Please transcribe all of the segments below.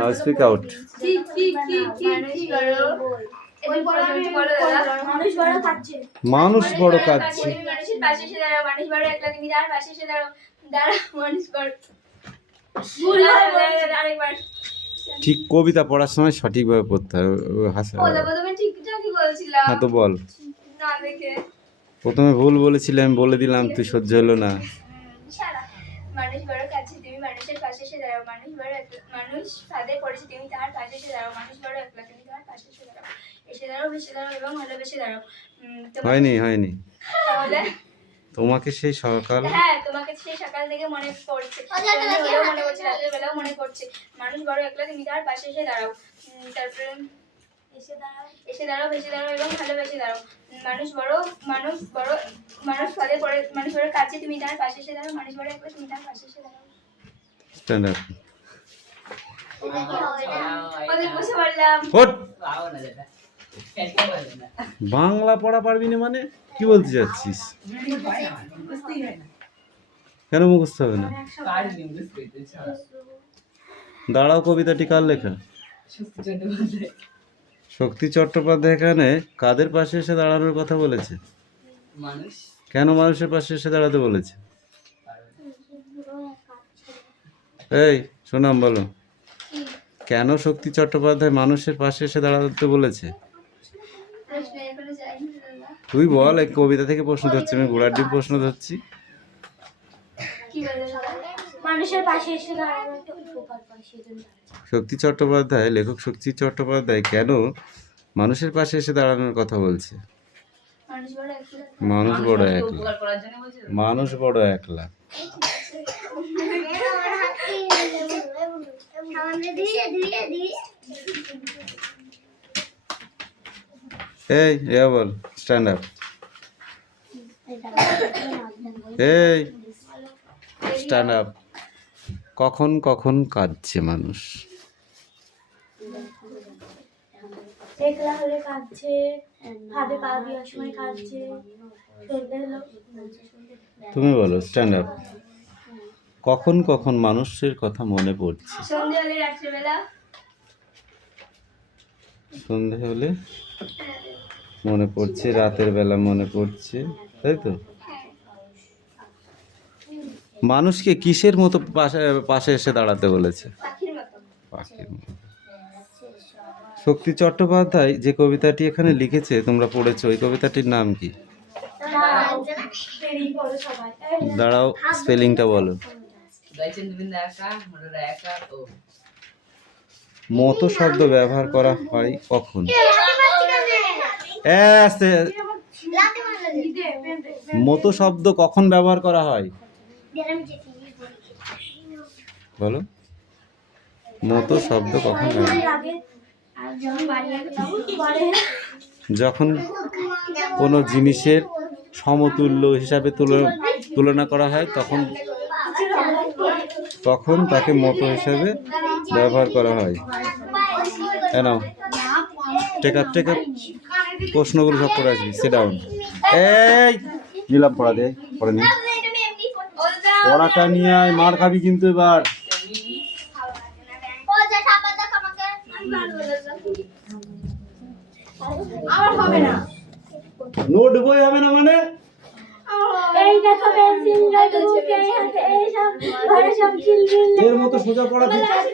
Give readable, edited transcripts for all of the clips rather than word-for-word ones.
Now speak out. মানুষ বড় কাচ্ছে। মানুষের পাশে এসে দাঁড়াও, মানুষ বড় একলা তুমি তার পাশে এসে দাঁড়াও, মানুষ বড়। আরেকবার ঠিক কবিতা পড়ার সময় সঠিকভাবে পড়তে হবে। প্রথমে ঠিকঠাকই বলছিলাম। হ্যাঁ তো বল। না দেখে প্রথমে ভুল বলেছিলাম, বলে দিলাম, তুই সহ্য হলো না। মানুষ বড় কাছে তুমি মানুষের পাশে এসে দাঁড়াও, মানুষ বড় মানুষ ফাঁদে পড়েছে তুমি তার পাশে এসে দাঁড়াও, মানুষ বড় একলা তুমি তার পাশে এসে দাঁড়াও, এসে দাঁড়াও, ভেসে দাঁড়াও এবং ভালোবেসে দাঁড়াও। হয়নি তাহলে তোমাকে সেই সকাল, হ্যাঁ তোমাকে সেই সকাল থেকে মনে পড়ছে, সন্ধ্যাবেলাও মনে পড়ছে, রাতের বেলাও মনে পড়ছে, মানুষ বড় একলা তুমি তার পাশে এসে দাঁড়াও, তারপরে এসে দাঁড়াও, ভেসে দাঁড়াও এবং ভালোবেসে দাঁড়াও, মানুষ বড় মানুষ ফাঁদে পড়ে, মানুষ বড় কাছে তুমি তার পাশে এসে দাঁড়াও, মানুষ বড় একলা তুমি তার পাশে এসে দাঁড়াও। Stand up. বুঝতে পারলাম। বাংলা পড়া পারবি না মানে কি বলতে যাচ্ছিস? কেন মুখস্থ হবে না? দাঁড়াও কবিতাটি কার লেখা? শক্তি চট্টোপাধ্যায় এখানে কাদের পাশে এসে দাঁড়ানোর কথা বলেছে? কেন মানুষের পাশে এসে দাঁড়াতে বলেছে? এই সোনাম বলো, কেন শক্তি চট্টোপাধ্যায় মানুষের পাশে এসে দাঁড়াতে বলেছে? তুই বল, এই কবিতা থেকে প্রশ্ন ধরছি, আমি ঘোড়ার ডিম প্রশ্ন ধরছি। মানুষের পাশে এসে দাঁড়ানো একটা উপকার পায় সেজন্য। শক্তি চট্টোপাধ্যায়, লেখক শক্তি চট্টোপাধ্যায় কেন মানুষের পাশে এসে দাঁড়ানোর কথা বলছে? মানুষ বড় একলা, মানুষ বড় একলা। এই বল, স্ট্যান্ড আপ। এই স্ট্যান্ড আপ। কখন কখন কাঁদছে মানুষ? একলা হলে কাঁদছে, ফাঁদে পা দেওয়ার সময় কাঁদছে, তুমি বলো, স্ট্যান্ড আপ। কখন কখন মানুষের কথা মনে পড়ছে? সন্ধে হলে, রাত্রিবেলা। সন্ধে হলে মনে পড়ছে, রাতের বেলা মনে পড়ছে, তাই তো? মানুষকে কিসের মতো পাশে এসে দাঁড়াতে বলেছে? পাখির মতো। শক্তি চট্টোপাধ্যায় যে কবিতাটি এখানে লিখেছে, তোমরা পড়েছো, ওই কবিতাটির নাম কি? দাঁড়াও, স্পেলিংটা বলো। মতো শব্দ ব্যবহার করা হয় কখন? মতো শব্দ কখন ব্যবহার করা হয় বলো? মতো শব্দ কখন যখন কোনো জিনিসের সমতুল্য হিসাবে তুলনা করা হয়, তখন তাকে মতো হিসাবে ব্যবহার করা হয়। নাও, টেক আপ প্রশ্নগুলো সব করে আসবি। Sit down. এই নিলাম, পড়া দে, পড়ে নে। পড়াটা নিয়ে আয়, মার খাবি কিন্তু এবার। নোট বই হবে না মানে? এই দেখো পেন্সিল, নোটবুক, এই হাতে এই সব ঘরে সব খিলবিল। এর মতো সোজা পড়া দিচ্ছি।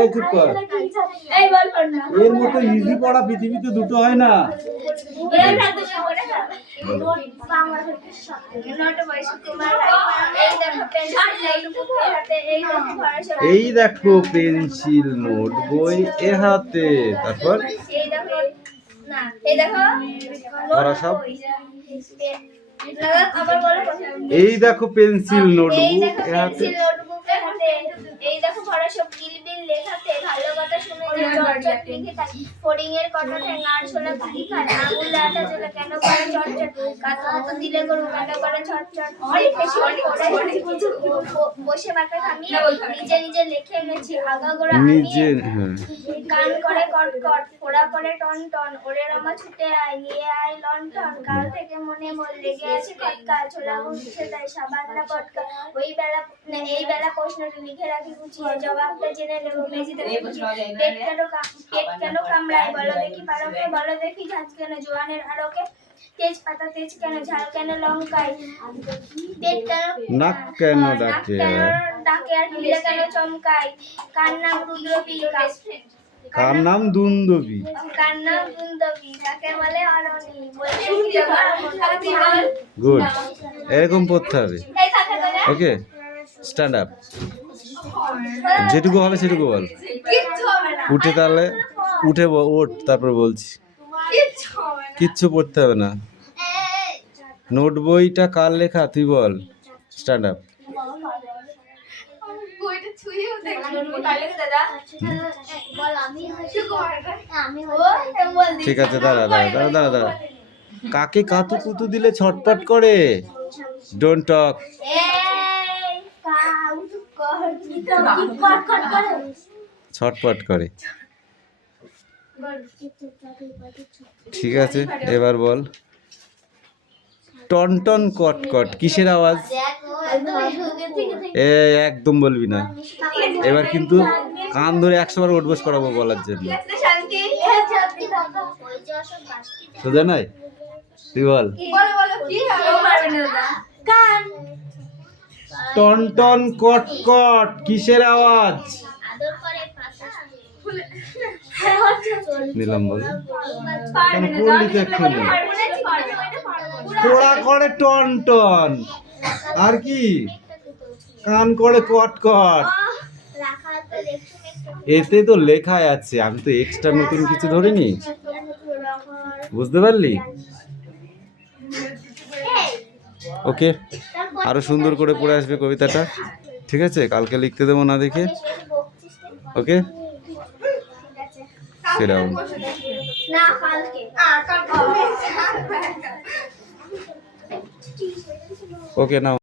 এই চুপ কর। এই বল পড় না। এর মতো ইজি পড়া পৃথিবীতে দুটো হয় না। এর হাতে সবরে নোট বাংলা থেকে সব নোট বই তোমার এই দেখো পেন্সিল, নোটবুক, এই হাতে এই দেখো ঘরে সব। এই দেখো পেন্সিল, নোট বই এ হাতে, তারপর এই দেখো না, এই দেখো ঘরে সব। আবার বলো কথা। এই দেখো পেন্সিল, নোটবুক এ হাতে, পেন্সিল, নোটবুক এ হাতে, এই দেখো ঘরে সব কিলবিল লেখাতে, ভালো কথা শুনে চটচট লিখে থাকি ফড়িং এর কটা ঠেঙা আর ছোলা কাটি খায় আঙুল আটা জ্বলে কেন করে চটচট কাকা মতো দিলে গরু কেন করে ছটছট বসে মাথা ঘামিয়ে নিজে নিজে লিখে এনেছি আগা গোড়া নিজে আনিয়ে হ্যাঁ গান করে কটকট ফোড়া করে টন টন ওরে রামা ছুটে আয় নিয়ে আয় লন্ঠন কাল থেকে মনে মন লেগে আছে খটকা ছোলা মুছে দেয় সাবান না পটকা এই বেলা প্রশ্নটা লিখে রাখি গুছিয়ে জবাবটা জেনে নেবো মেঝেতে পেট কেন কামড়ায় বলো দেখি পারকে বলো দেখি ঝাঁজ কেন জোয়ানের আরকে তেজপাতা তেজ কেন ঝাল কেন লঙ্কায় পেট কেন নাক কেন নাক ডাকে কেন ডাকে আর ঢিলে কেন চমকায় কার নাম রুদ্রবী কার নাম দুন্দবী কার নাম দুন্দবী যাকে বলে অরণি গুড এরকম পড়তে হবে ওকে স্ট্যান্ড আপ যেটুকু হবে সেটুকু বল উঠে তাহলে উঠে ওঠ তারপর বলছি কিচ্ছু পড়তে হবে না নোট বইটা কার লেখা তুই বল স্ট্যান্ড আপ ঠিক আছে দাঁড়া দাঁড়া দাঁড়া দাঁড়া দাঁড়া কাকে কাতু কুতু দিলে ছটপট করে ডোন্ট টক ছটপট করে ঠিক আছে এবার বল টন টন কট কট কিসের আওয়াজ এ একদম বলবি না এবার কিন্তু কান ধরে 100 বার উঠবস করাবো বলার জন্য সোজা নাই তুই বল টন টন কট কট কিসের আওয়াজ নিলাম বল কেন পড়লি তো এক্ষুনি পোড়া করে টন টন আর কি কান করে কট কট এতে তো লেখাই আছে আমি তো এক্সট্রা নতুন কিছু ধরিনি বুঝতে পারলি ওকে আরো সুন্দর করে পড়ে আসবে কবিতাটা ঠিক আছে কালকে লিখতে দেবো না দেখে ওকে সেটাও না কালকে ওকে নাও